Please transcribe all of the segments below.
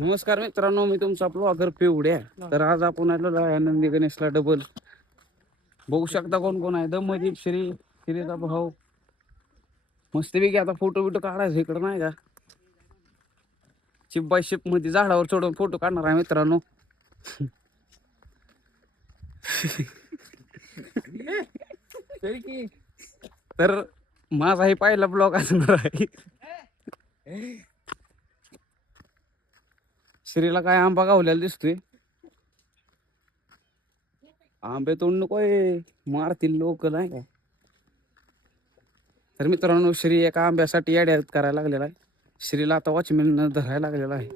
नमस्कार मित्रांनो, मी तुमचा ब्लॉगर पिवड्या. तर आज आपण आलेलो आहे आनंदी गणेशला डबल. बघू शकता कोण कोण आहे. दमदीप श्रीचा भाऊ. मस्तपैकी आता फोटो बिटो काढायचं इकडं नाही का. शिप बाय शिप मध्ये झाडावर चढून फोटो काढणार आहे मित्रांनो. तर माझा हे पहिला ब्लॉग असणार आहे. श्रीला काय आंबा गावलेला दिसतोय. आंबे तोंड नकोय, मारतील लोक नाही का. तर मित्रांनो, श्री एका आंब्यासाठी ॲड करायला लागलेला आहे. श्रीला आता वॉचमॅन धरायला लागलेला आहे.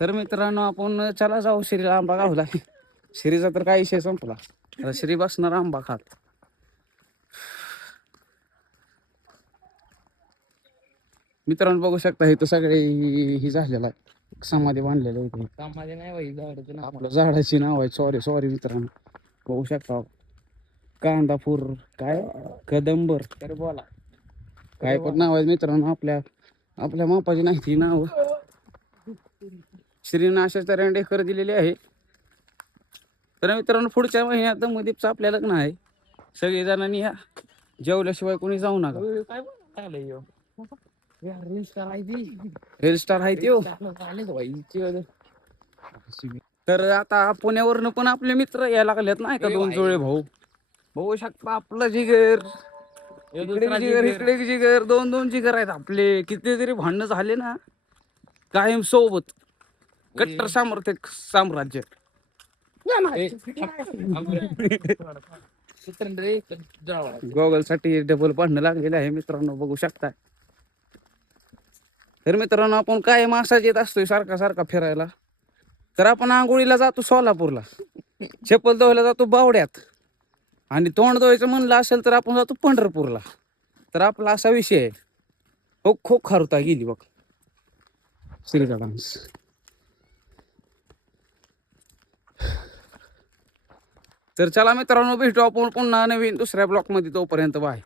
तर मित्रांनो, आपण चला जाऊ. श्रीला आंबा गावला. श्रीचा तर काही विषय संपला. आता श्री बसणार आंबा खात. मित्रांनो बघू शकता, हे तर सगळे ही झालेला आहे. समाधी बांधलेलं आहे. समाधी नाही बाई, झाडाचं नाव. आपलं झाडाची नाव आहे. सॉरी मित्रांनो, बघू शकता. कांदापूर काय कदंबर तर बोला काय पण नाव आहे मित्रांनो. आपल्या मापाची नाही ती नाव. श्रीनं अशाच तऱ्हेने डेकर दिलेली आहे. तर मित्रांनो, पुढच्या महिन्यात दमदीपचं आपल्या लग्न आहे. सगळे जणांनी या, जेवल्याशिवाय कोणी जाऊ नका. काय बोलायला रील स्टार आहे ती. रील स्टार आहे त्यो. तर आता पुण्यावरनं पण आपले मित्र यायला लागलेत नाही का, दोन जोळे भाऊ. बघू शकता आपलं जिगर इकडे जिगर, दोन जिगर आहेत आपले. किती तरी भांडणं झाले ना, कायम सोबत. कट्टर साम्राज्य. गॉगल साठी डबल भांडणं लागलेलं आहे मित्रांनो, बघू शकता. तर मित्रांनो, आपण काय मासाज येत असतोय सारखा फिरायला. तर आपण आंघोळीला जातो सोलापूरला, चप्पल धुवायला जातो बावड्यात, आणि तोंड धुवायचं म्हणलं असेल तर आपण जातो पंढरपूरला. तर आपला असा विषय आहे. हो खूप खारुता गेली बघ श्रीचा डान्स. तर चला मित्रांनो, भेटू आपण पुन्हा नवीन दुसऱ्या ब्लॉक मध्ये. तोपर्यंत बाय.